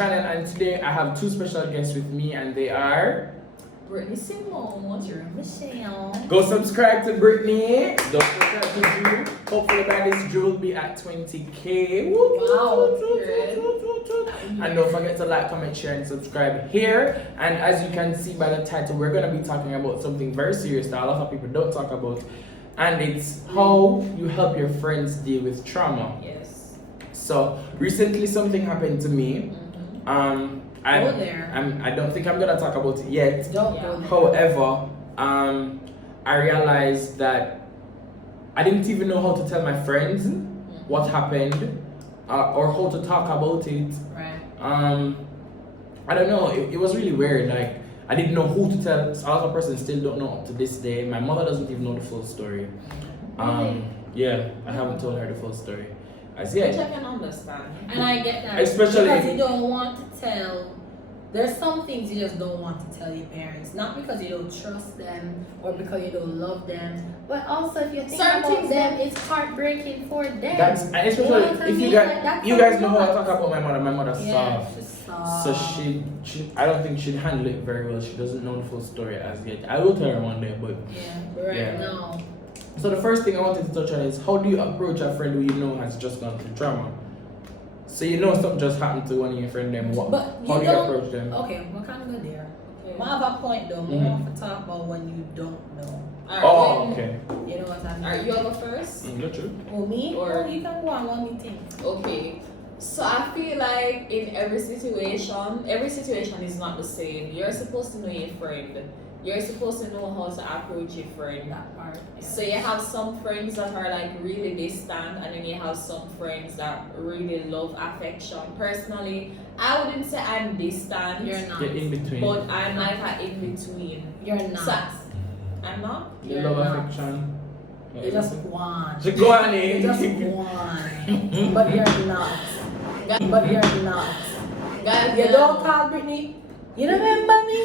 channel, and today I have two special guests with me, and they are Brittny, Simone, Michelle. Go subscribe to Brittny. Don't subscribe to Drew. Hopefully by this Drew will be at 20K. Wow. And don't forget to like, comment, share, and subscribe here. And as you can see by the title, we're gonna be talking about something very serious that a lot of people don't talk about, and it's how you help your friends deal with trauma. Yes. So recently something happened to me. I don't think I'm gonna talk about it yet. Don't go there. However, I realized that I didn't even know how to tell my friends what happened or how to talk about it. Right. I don't know. It was really weird. Like I didn't know who to tell. A lot of persons still don't know up to this day. My mother doesn't even know the full story. Really? Yeah, I haven't told her the full story. Which I can understand. And I get that. Especially because you don't want to tell. There's some things you just don't want to tell your parents. Not because you don't trust them or because you don't love them. But also if you think about them, it's heartbreaking for them. That's, and especially if you guys know how I talk about my mother. My mother's soft. She's soft. So she I don't think she'd handle it very well. She doesn't know the full story as yet. I will tell her one day, but right now. So the first thing I wanted to touch on is how do you approach a friend who you know has just gone through trauma? So you know something just happened to one of your friends, then what? How do you approach them? Okay, we can't go there. Okay. I have a point though. We want to talk about when you don't know. Okay. You know what I mean? Alright, you wanna go first? Not true. Or me? Or you can go on one meeting. Okay. So I feel like in every situation is not the same. You're supposed to know your friend. You're supposed to know how to approach your friend. That part. So you have some friends that are like really distant, and then you have some friends that really love affection. Personally, I wouldn't say I'm distant. You're not. You're in between. But I'm like an in between. You're not. So, I'm not. You love affection. You just want. So go on in. You just want. But you're not. But you're not. You don't call Brittny. You don't remember me?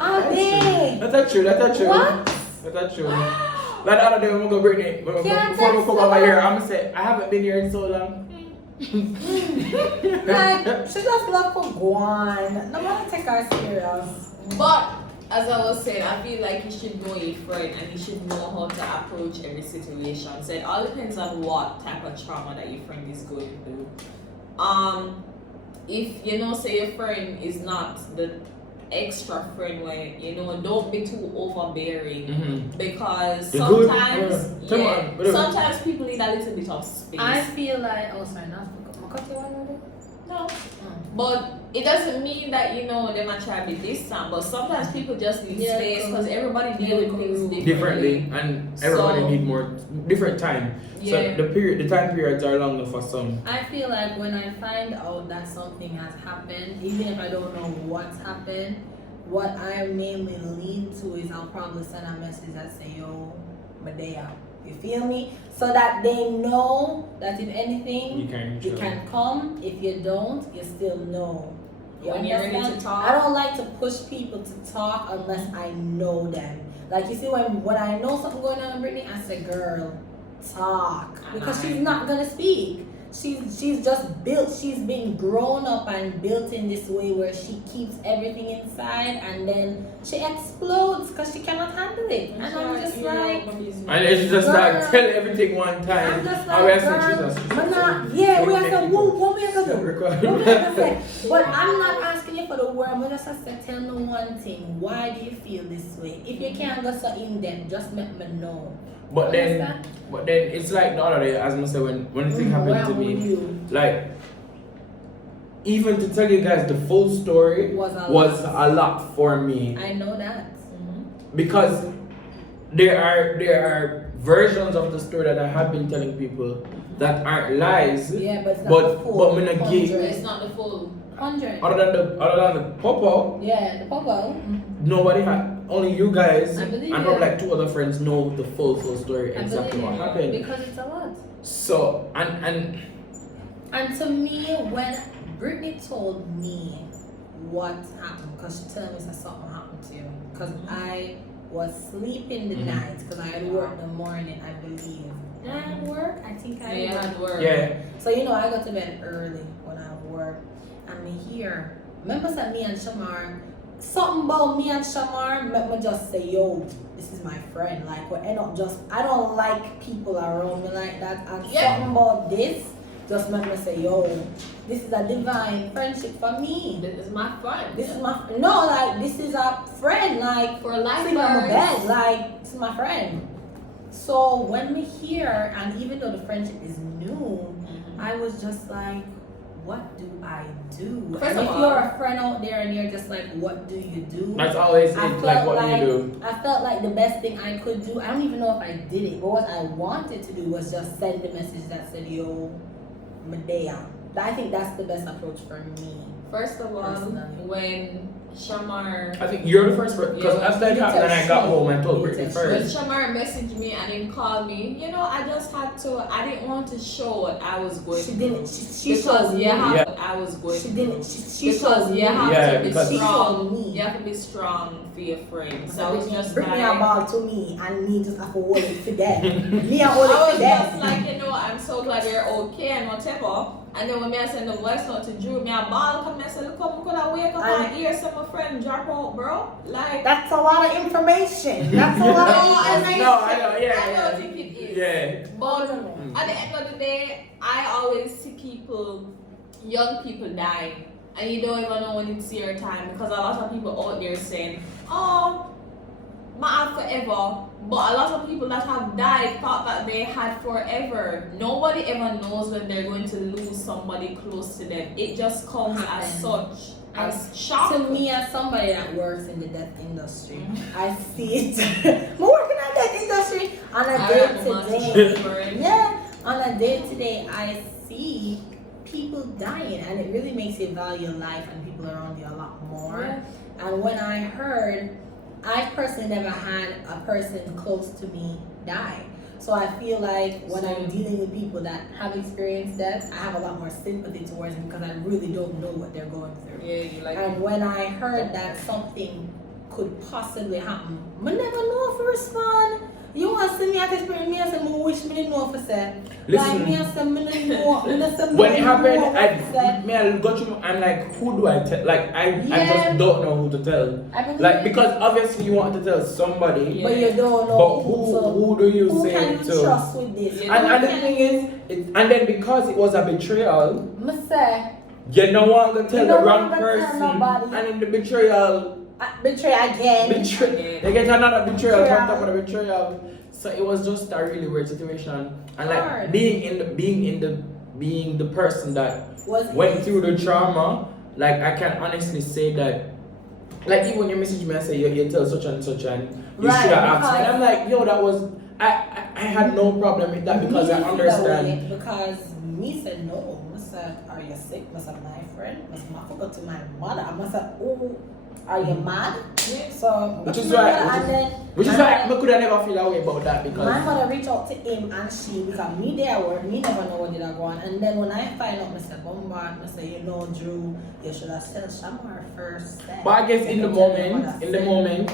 Oh, dang. That's true. What? That's true. Like the other day when we go Brittny, before we come over here, I'm gonna say, I haven't been here in so long. Like, she just love for Guan. No one take her serious. But, as I was saying, I feel like you should know your friend and you should know how to approach every situation. So it all depends on what type of trauma that your friend is going through. If you know, say your friend is not the extra friend where don't be too overbearing because sometimes sometimes people need a little bit of space. I feel like no. But it doesn't mean that they might try to be distant, but sometimes people just need space because everybody deals with things differently and everybody need more different time. So the time periods are longer for some. I feel like when I find out that something has happened, even if I don't know what's happened, what I mainly lean to is I'll probably send a message that say, yo, Medea. You feel me? So that they know that if anything, you can come. If you don't, you still know. When you're ready to talk. I don't like to push people to talk unless I know them. Like you see, when I know something going on with Brittny, I say, girl, talk. Because she's not gonna speak. She's just built, she's been grown up and built in this way where she keeps everything inside and then she explodes because she cannot handle it. And I'm just like, and it's just like tell everything one time. I'm just like, we have to what we have to do? But I'm not asking you for the word. I'm just say tell me one thing. Why do you feel this way? If you can't go so in depth, just let me know. But then it's like the other day, as I said, when the thing happened to me, like even to tell you guys the full story was a lot for me. I know that because there are versions of the story that I have been telling people that aren't lies. Yeah, but it's not the full. It's not the full 100. Other than the popo. Yeah, the popo. Nobody had. Only you guys and probably like two other friends know the full story exactly what happened. Because it's a lot. So and to me, when Brittny told me what happened, because she told me that something happened to you, because I was sleeping the night, because I had work in the morning, I believe. Did I work? I think I had work. Yeah. So I go to bed early when I have work. and me here. Remember that me and shvmarr, something about me and shvmarr make me just say, yo, this is my friend. Like, we end up just, I don't like people around me like that. And something about this just make me say, yo, this is a divine friendship for me. This is my friend. This is my, no, like, this is a friend. Like, for life. sleep on my bed. Like, this is my friend. So when we hear, and even though the friendship is new, I was just like, what do I do? First and of if all, you're a friend out there and you're just like, what do you do? That's always it. Like, what do you do? I felt like the best thing I could do, I don't even know if I did it, but what I wanted to do was just send a message that said, yo, Medea. I think that's the best approach for me. First of all, Personally. when shvmarr, I think you're the first person, because Yeah, after that happened and I got home and told Brittny when first. shvmarr messaged me and then called me, you know, I just had to, I didn't want to show what I was going She through. didn't, she Because showed you me. have what I was going She through. didn't, she Because showed me. you have Yeah, to be because- She strong. showed me. You have to be strong for your friends. So I was just Bring me a like, ball to me and me just have to hold it for them. Me and I hold it was for just them. like, you know, I'm so glad you're okay and whatever. And then when me I send the voice note to Drew, me a ball come and say, look how could I wake up and hear some of my friend drop out, bro? Like, That's a lot of information. That's a lot of information. No, I know, I yeah. don't think it is. Yeah. But at the end of the day, I always see people, young people dying, and you don't even know when it's your time, because a lot of people out there saying, oh, my forever. But a lot of people that have died thought that they had forever. Nobody ever knows when they're going to lose somebody close to them. It just comes as such, as shock. To me, as somebody that works in the death industry, I see it. I'm working in the death industry on a day to day. Yeah, on a day to day, I see people dying, and it really makes you value life and people around you a lot more. Yeah. And when I heard, I personally never had a person close to me die. So I feel like when I'm dealing with people that have experienced death, I have a lot more sympathy towards them because I really don't know what they're going through. Yeah, you like And when I heard that something could possibly happen, I never know if to respond. You want to see me at experience me and say, I wish me didn't know if I said. Listen. Like me and say, I didn't know. When it happened, I go through, I'm like, who do I tell? Like, I just don't know who to tell. Like, because obviously you want to tell somebody, but you don't know. but who do you say can it you to? trust with this? And the thing is, and then because it was a betrayal, I say, you don't want to tell You the don't wrong want to tell person, nobody. and in the betrayal, betray again. they get another betrayal on top of the betrayal. So it was just a really weird situation, and like Hard. being the person that Was went through the trauma. Like, I can honestly say that, like, even when you message me and say you tell such and such and you Right, should have asked me, because- and I'm like, yo, that was I had no problem with that because I understand. Because me said no. I said, are you sick? I said, my friend. I said, I forgot to my mother. I said, oh, are you mad? Yeah. So Which is my why- mother, and then Which is my why I mother- could have never feel that way about that because my mother reached out to him and she, because me there work, me never know what did I go on. And then when I find out, I said, Bombard, I said, you know, Drew, you should have said shvmarr first. But I guess in the moment,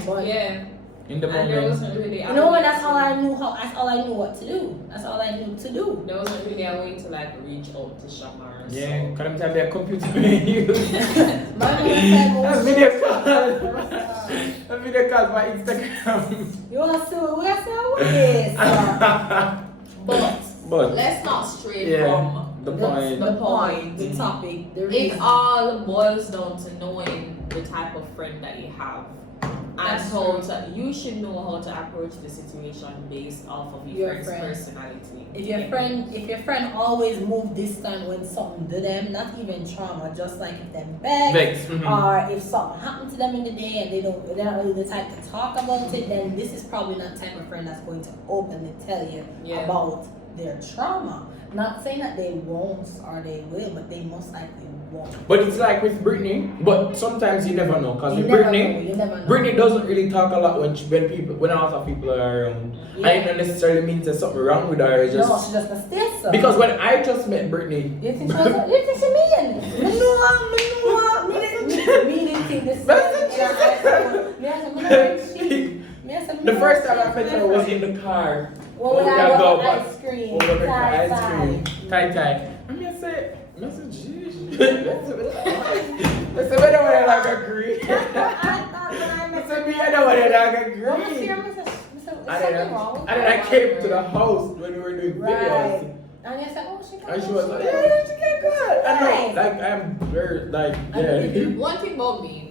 But Yeah. in the And there moment, wasn't really a you know way when that's all to- I knew that's all I knew what to do. That's all I knew to do. There wasn't really a way to like reach out to shvmarr. yeah, because I'm telling you, a computer being used. My mother said, A video call. A video call by Instagram. you want to see what we are saying? But Let's not stray yeah, from the point. the point. the topic, the It reason. all boils down to knowing the type of friend that you have. And That's how true. to, you should know how to approach the situation based off of Your your friend's friend. personality. If your friend always move distant when something to them, not even trauma, just like if them beg, Vex. Mhm. or if something happened to them in the day and they're not really the type to talk about it, then this is probably not the type of friend that's going to openly tell you Yeah. about their trauma. Not saying that they won't or they will, but they most likely won't. But it's like with Brittny, but sometimes you never know. Because You with never Brittny, know, you never know. Brittny doesn't really talk a lot when a lot of people are around. Yeah. I don't necessarily mean there's something wrong with her. It's just No, she just mistakes. because when I just met Brittny, You think she mean? Me didn't think this. the first time I met her was in the car. Well, when Oh, I yeah, got go, ice cream, Over the tie, ice cream. tie. Tie. And I say, geez. Let's say we don't want to like agree. I thought when I met Let's say me, I don't want to like agree. What was your Mr. And then I came to the house when we were doing videos. Right. And you said, oh, she can And she go. was like, yeah, she can go. I know, like, I'm very, like, yeah. One thing about me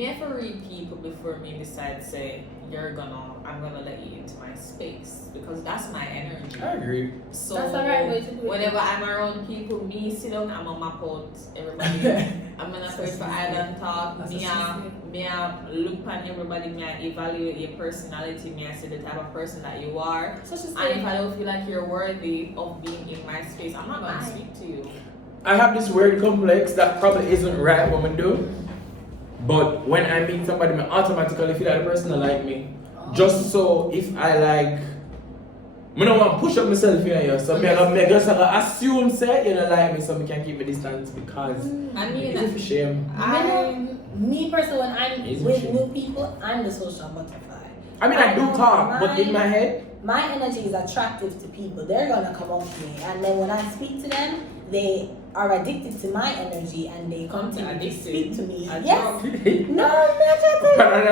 have to read people before me decide say I'm gonna let you into my space because that's my energy. I agree. So That's the right way to do it. whenever I'm around people, me sit down, I'm on my out everybody. I'm gonna pray for island talk. That's Me what look at everybody, me evaluate your personality, me I see the type of person that you are. So she's And if I don't feel like you're worthy of being in my space, I'm not gonna speak to you. I have this weird complex that probably isn't right what I do. But when I meet somebody, I automatically feel like the person like me. Just so if I like, I don't want to push up myself in here. So I just assume say you don't like me, so I can keep my distance because I mean, it's a shame. Me personally, when I'm with new people, I'm the social butterfly. I mean, I do talk, but in my head, my energy is attractive to people. They're gonna come up to me, and then when I speak to them, they are addicted to my energy, and they continue to speak to me. Yes. No, me trying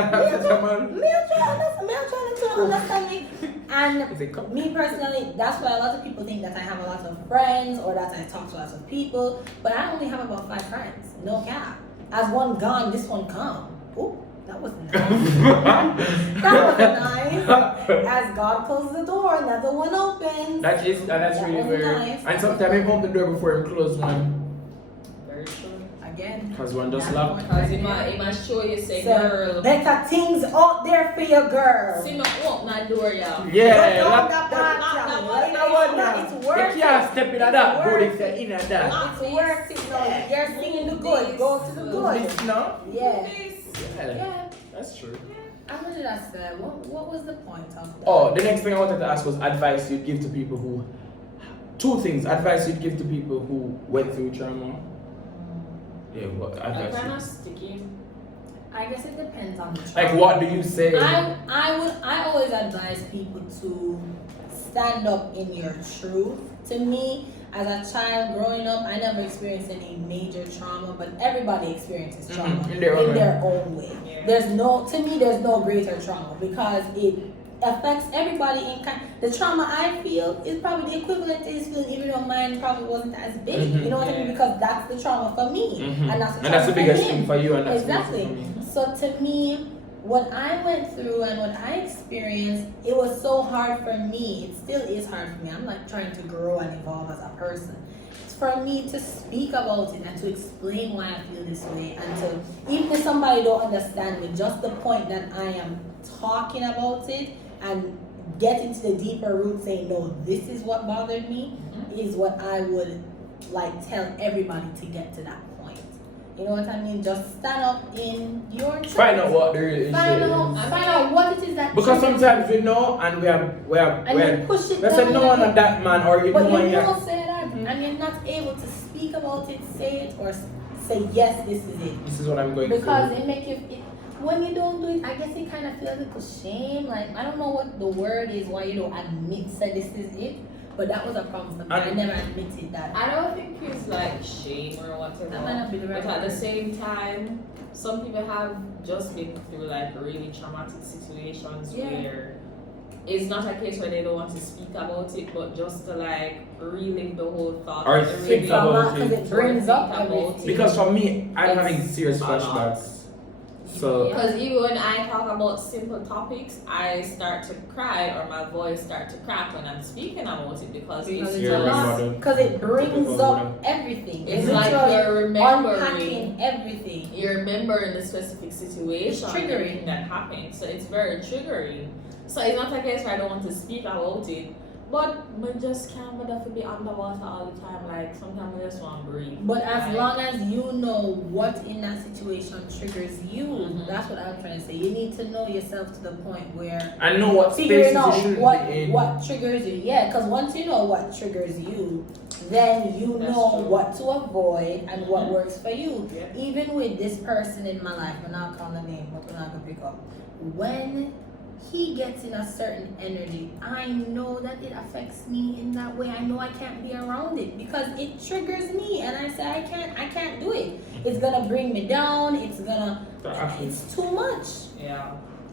to understand me. And me personally, that's why a lot of people think that I have a lot of friends or that I talk to lots of people. But I only have about 5 friends. No cap. As one gone, this one come. Ooh, that was nice. That was nice. As God closes the door, another one opens. that's really was weird. nice. And sometimes I open the door before I close one. very true. Again. Because one just locked. Because it might show you say, So, girl. better things out there for your girl. See me open my door, y'all. Yeah, Don't lock that that. part, y'all. It's You worth can't it. step in at that. Go in at that. It's worth it now. You're seeing the good. Go to the good. This now? Yeah. Yeah, Yeah. that's true. How much did I say? What was the point of that? Oh, the next thing I wanted to ask was advice you'd give to people who. 2 things. Advice you'd give to people who went through trauma. Yeah, what I'm advice? kind of sticky. I guess it depends on the Like, trauma. what do you say? I always advise people to stand up in your truth. To me, as a child growing up, I never experienced any major trauma, but everybody experiences trauma In their own way. Yeah. There's no greater trauma because it affects everybody in kind. The trauma I feel is probably the equivalent to his feeling, even though mine probably wasn't as big. You know what I mean? Because that's the trauma for me, and that's the trauma the biggest for him. thing for you, and that's Exactly. the biggest thing for me. So to me, what I went through and what I experienced, it was so hard for me. It still is hard for me. I'm like trying to grow and evolve as a person. It's for me to speak about it and to explain why I feel this way, and to, even if somebody don't understand me, just the point that I am talking about it and getting to the deeper root, saying no, this is what bothered me, is what I would like tell everybody to get to that point. You know what I mean? Just stand up in your truth. Find out what the real issue Find is. out what it is that. Because triggers sometimes we know and we are and you push it let's say down no one like on that man or you but know you yeah. don't say that, and you're not able to speak about it, say it, or say yes, this is it. This is what I'm going Because through. it make you. When you don't do it, I guess it kind of feels like a shame. Like I don't know what the word is why you don't admit say this is it. But that was a problem for me. I never admitted that. I don't think it's like shame or whatever. That might not be the right But at the word. same time, some people have just been through like really traumatic situations where it's not a case where they don't want to speak about it, but just to like relive the whole thought. Or to think relive- about Because it brings up everything. Because for me, I'm It's having serious a lot. flashbacks. So Because even when I talk about simple topics, I start to cry or my voice start to crack when I'm speaking about it because it's You're just right. Because it brings Typical up mother. everything. it's It's like literally you're remembering. unpacking everything. You're remembering the specific situation It's triggering. and everything that happened. So it's very triggering. So it's not a case where I don't want to speak about it. But we just can't bother to be underwater all the time. Like sometimes we just want to breathe. But as Like, long as you know what in that situation triggers you, Mhm. that's what I'm trying to say. You need to know yourself to the point where I know what space figuring you out should what be in. what triggers you. Yeah, because once you know what triggers you, then you That's know true. what to avoid and what Mhm. works for you. Yeah. Even with this person in my life, we're not calling the name, but we're not gonna pick up. When he gets in a certain energy, I know that it affects me in that way. I know I can't be around it because it triggers me, and I say I can't do it. It's gonna bring me down. It's too much. Yeah.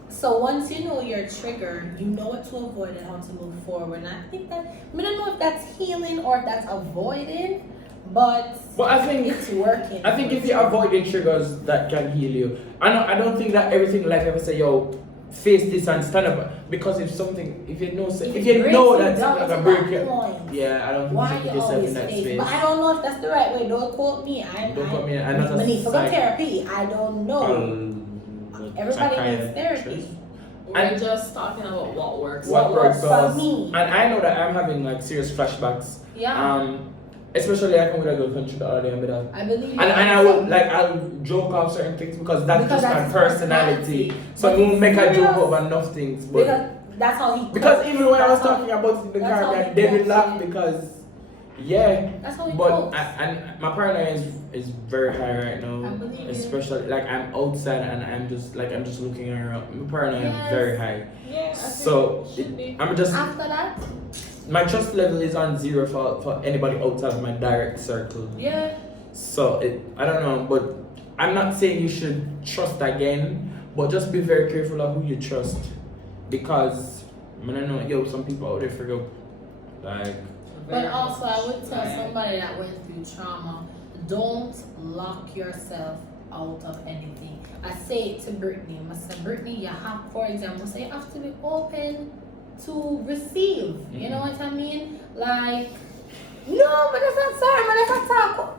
So once you know your trigger, you know what to avoid and how to move forward. And I think that, I don't know if that's healing or if that's avoiding, but I think it's working. I think if you avoid the triggers, that can heal you. I don't think that everything in life ever say, yo, face this and stand up, because if you know that's gonna break you. Yeah, I don't think you should put yourself in that space. But I don't know if that's the right way. Don't quote me. I'm not need for therapy. I don't know. Everybody needs therapy. We're just talking about what works. What works for me. And I know that I'm having like serious flashbacks. Yeah. Especially I come with a good country the other day and I believe. And I'll joke off certain things because that's just my personality. So I won't make a joke over enough things. But because that's how he. Because even when I was talking about it in the car, they would laugh because. Yeah, that's how he but and my paranoia is very high right now. I believe especially like I'm outside and I'm just looking around. My paranoia is very high. Yeah. So I'm just after that. My trust level is on 0 for anybody outside of my direct circle. Yeah. So I don't know, but I'm not saying you should trust again, but just be very careful of who you trust, because I don't know, some people out there forget like. But also, I would tell somebody that went through trauma, don't lock yourself out of anything. I say it to Brittny. I say, Brittny, you have, for example, you have to be open to receive. Mm-hmm. You know what I mean? Like, no, but that's not sorry, but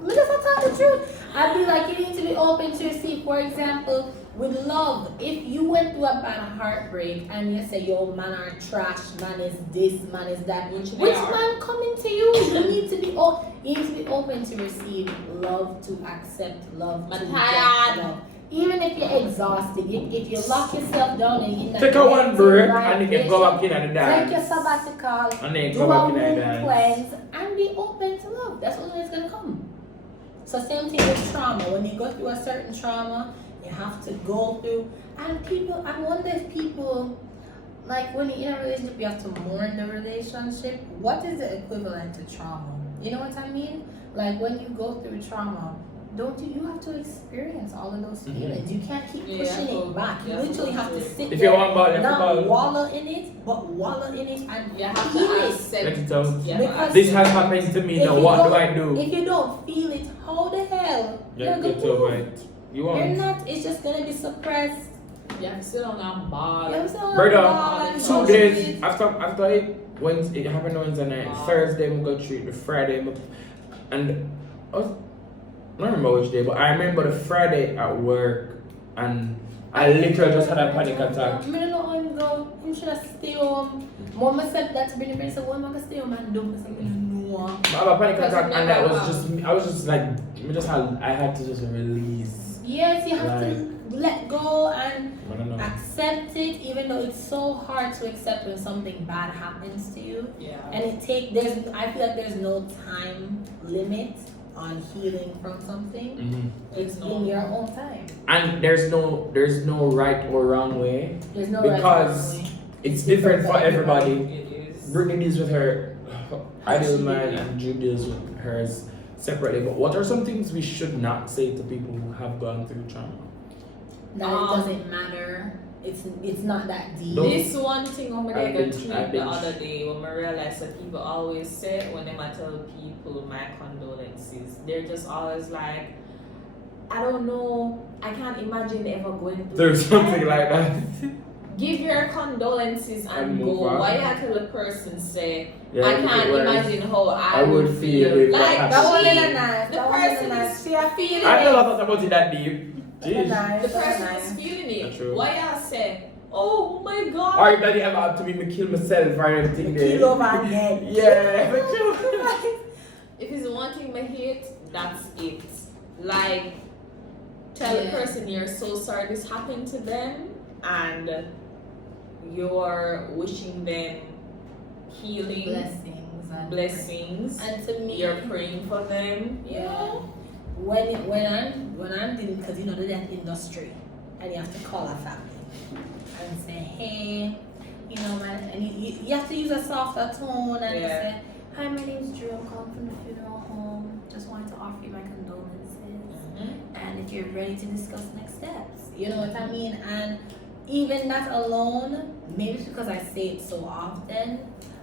that's not talk the truth. I'd be like, you need to be open to receive. For example, with love, if you went through a bad heartbreak and you say, yo, man are trash, man is this, man is that, which man coming to you? You need to be open to receive love, to accept love, to get love. Even if you're exhausted, if you lock yourself down and take a one break and you can go back in and dance. Take your sabbatical, and then do go back a in and cleanse, and be open to love. That's when it's gonna come. So same thing with trauma. When you go through a certain trauma, you have to go through. And people, I wonder if people, like when you're in a relationship, you have to mourn the relationship. What is the equivalent to trauma? You know what I mean? Like when you go through trauma, you have to experience all of those feelings. You can't keep pushing it back. You literally have to sit if there, you want not wallow in it, but wallow in it and you have feel to it. accept Because this has happened to me. Now what do I do? If you don't feel it, how the hell you're get over it? You're not. It's just gonna be suppressed. You have to sit on that ball. Brother, 2 days after it, Wednesday, it happened Wednesday night. Thursday we go treat the Friday, and I don't remember which day, but I remember the Friday at work, and I literally just had a panic attack. I don't know how him go. Him should have stay home. Mama said that to Brittny. I said, "Why am I gonna stay home and do something?" No. I had a panic attack, and I was just like, I had to just release. Yes, you have to let go and accept it, even though it's so hard to accept when something bad happens to you. Yeah. And I feel like there's no time limit on healing from something. Mm-hmm. It's in your own time. And there's no right or wrong way. There's no because right or wrong way. It's different for everybody. It is. Brittny deals with her ideal man, and Jude deals with hers separately. But what are some things we should not say to people who have gone through trauma? That it doesn't matter. It's not that deep. This one thing over there got tweet the bitch. other day when I realized that people always say when I tell people my condolences, they're just always like, I don't know, I can't imagine ever going through There's something like that. Give your condolences and move go. on. Why you tell the person say, Yeah, I can't imagine how I would feel. if Like that That happened. one is nice. the That one is person nice. is feeling I it. never thought about it that deep. Jeez. The person is feeling it. True. Why you say, oh my god. Or if that ever happened to me, me kill myself or everything there. Kill over dead. Yeah, but true. If it's one thing I hate, that's it. Like, tell the person you're so sorry this happened to them and you're wishing them healing, blessings. And to me, You're praying for them. You know? When I'm dealing, because you know the death industry, and you have to call a family. and say, hey, you know, man, and you have to use a softer tone and just say, hi, my name's Drew. I'm calling from the funeral home. Just wanted to offer you my condolences. And if you're ready to discuss next steps, you know what I mean? And even that alone, maybe it's because I say it so often,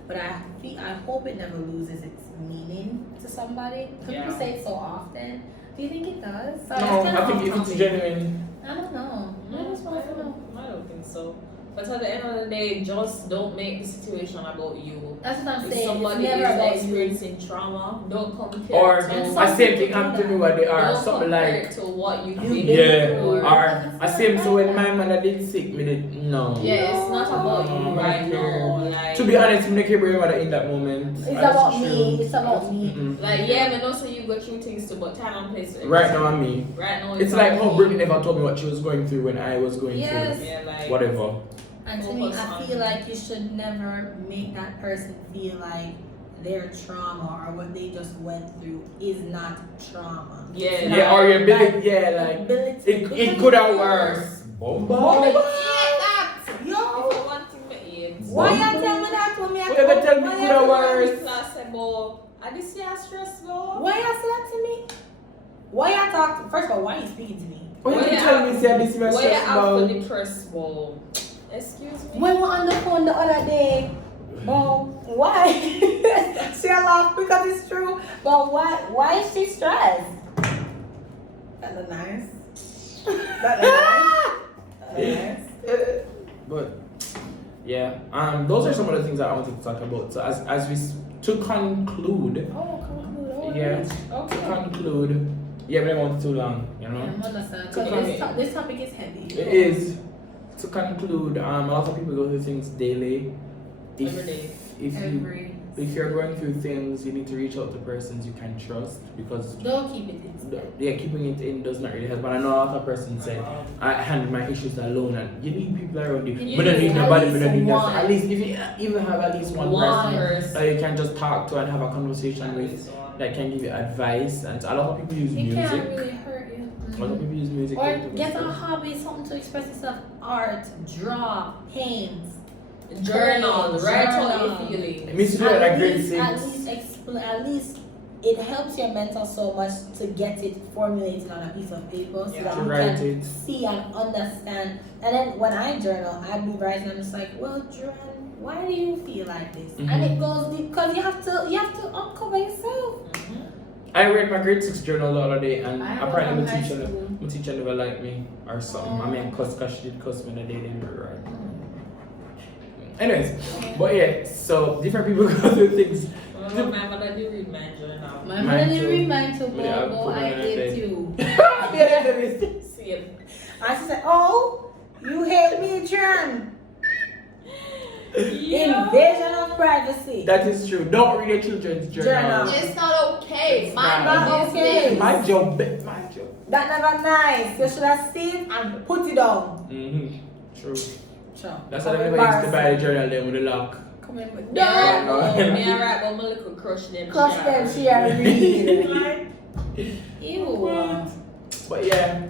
but I hope it never loses its meaning to somebody. Because people say it so often. Do you think it does? So No, I think if it's genuine. I don't know. I don't think so. But at the end of the day, just don't make the situation about you. That's what I'm If saying. somebody It's is never about you. experiencing trauma, don't compare Or to I same thing happened to me what they are. don't Something compare like to what you've You been yeah. through. Or I same so when my mother did sick, me did no. Yeah, it's not about you right now. Like, To be honest, me care about your mother in that moment. It's That's about true. me. It's about me. Mm-mm. like yeah, but also you go through things too, but time and place. Right now I'm me. Right now It's like how me. Brittny never told me what she was going through when I was going Yes. through Yeah, like whatever. And to me, I feel like you should never make that person feel like their trauma or what they just went through is not trauma. Yeah. It's Yeah, not or your ability, like yeah, like ability. it could have worse. Bomba. Yo, one thing me eat. why you tell me that when me? Why you tell me could have worse? Class about, I just see how stress go. Why you say that to me? Why you talk? First of all, why you speaking to me? Why you Why you tell me say this is my Why you stress have about? the first ball? Excuse me. When we were on the phone the other day, why? She laughed because it's true. But why is she stressed? That look nice. That look nice. But yeah, those are some of the things that I wanted to talk about. So to conclude, yeah, to conclude, yeah, we don't want too long, you know. Because this topic is heavy. It is. To conclude, a lot of people go through things daily. Every day. If you're going through things, you need to reach out to persons you can trust because Don't keep it in. yeah, keeping it in does not really help. But I know a lot of persons say I handle my issues alone, and you need people around you. You But don't need need at nobody. least But don't need one. nothing. At least if you even have at least one person that you can just talk to and have a conversation with that can give you advice. And a lot of people use It music. can't really hurt you. A lot of people use music. Or to get a stuff. hobby, something to express yourself. Art, draw, paint. Journal, write out Journal. your feelings. It means to do it like grade 6. At least it helps your mental so much to get it formulated on a piece of paper so that To you write can it. see and understand. And then when I journal, I be writing. I'm just like, well, Joanne, why do you feel like this? And it goes deep because you have to uncover yourself. I read my grade 6 journal the other day, and I apparently wrote my on teacher, high school. my teacher never liked me or something. I mean, cause she did cuss me the day they were right. Anyways, but yeah, so different people go through things. My mother did read my journal. My Mine mother too. didn't read mine too, Yeah, but put I mine in did bed. too. See it. And she said, oh, you hate me, Jan. Invasion of privacy. That is true. Don't read your children's journal. Journal. It's not okay. It's Mind not your okay. business. My job, my job. That never nice. You should have seen and put it down. True. Sure. That's why I never used to buy the journal then with the lock. Come in with Me alright, No. but me alright, but my little crush them. Crush them, she a read. Ew. But yeah,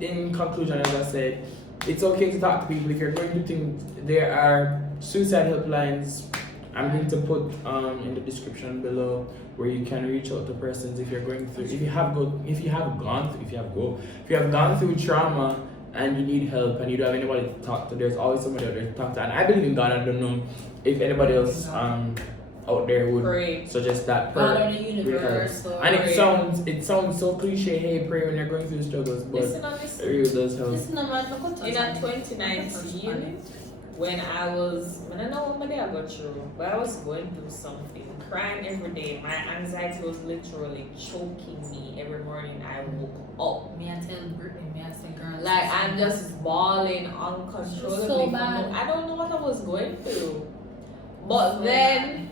in conclusion, as I said, it's okay to talk to people if you're going to things. There are suicide helplines. I'm going to put in the description below where you can reach out to persons if you're going through. If you have gone through trauma and you need help and you don't have anybody to talk to, there's always somebody out there to talk to. And I believe in God. I don't know if anybody else out there would Pray. suggest that God prayer. or the universe. Or And Pray. it sounds so cliche, hey, pray when you're going through struggles, but Listen on it this. really does help. Listen, man, look what In 2019, when I don't know what my day I got through, but I was going through something, crying every day. My anxiety was literally choking me every morning I woke up. Me, I tell Brittny, me, I say, girl, Like I'm just bawling uncontrollably. So bad. I don't know what I was going through. But then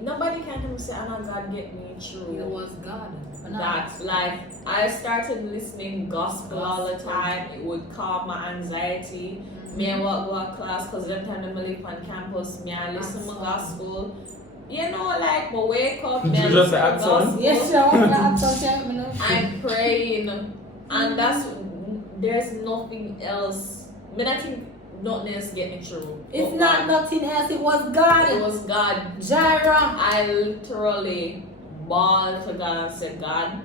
nobody can come say, "Oh God, get me through." it was God. That like I started listening gospel all the time. It would calm my anxiety. Me I walk go to class because every time I live on campus, me I listen to gospel. You know, like I wake up, me I You just listen to add on? gospel. Yes, sure. I'm praying, and there's nothing else But I think nothing else get me through. It's But not God. nothing else. It was God. It was God. Jaira. I literally bawled to God and said, God,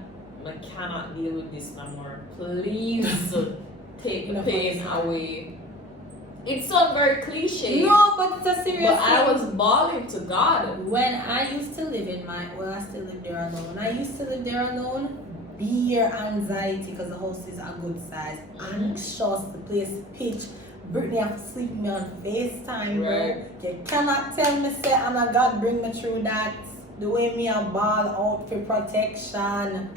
I cannot deal with this no more. Please take the pain away. It sounds very cliche. No, but it's a serious But I thing. was bawling to God. When I used to live in I still live there alone. When I used to live there alone, beer anxiety because the house is a good size. Anxious, the place pitch. Brittny have to sleep with me on FaceTime, Right. bro. You cannot tell me, say, Anna God bring me through that. The way me a ball out for protection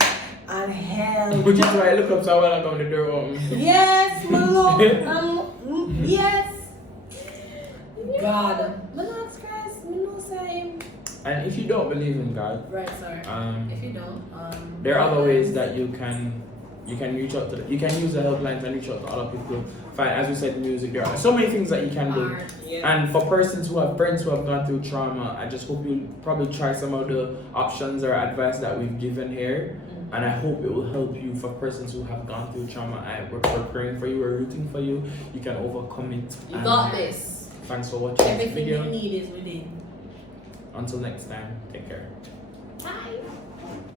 and help. Which is why I look up so when I come to the door open. Yes, my lord. Yes. God. But not Christ, me know say him. And if you don't believe in God, Right, sorry. If you don't, there are other ways that you can reach out to you can use the helplines and reach out to other people. Find, as we said, music. There are so many things that you can do. Art. Yeah. And for persons who have friends who have gone through trauma, I just hope you probably try some of the options or advice that we've given here. And I hope it will help you. For persons who have gone through trauma, we're praying for you, we're rooting for you. You can overcome it. You And got this. thanks for watching this Everything video. you need is within. Until next time, take care. Bye.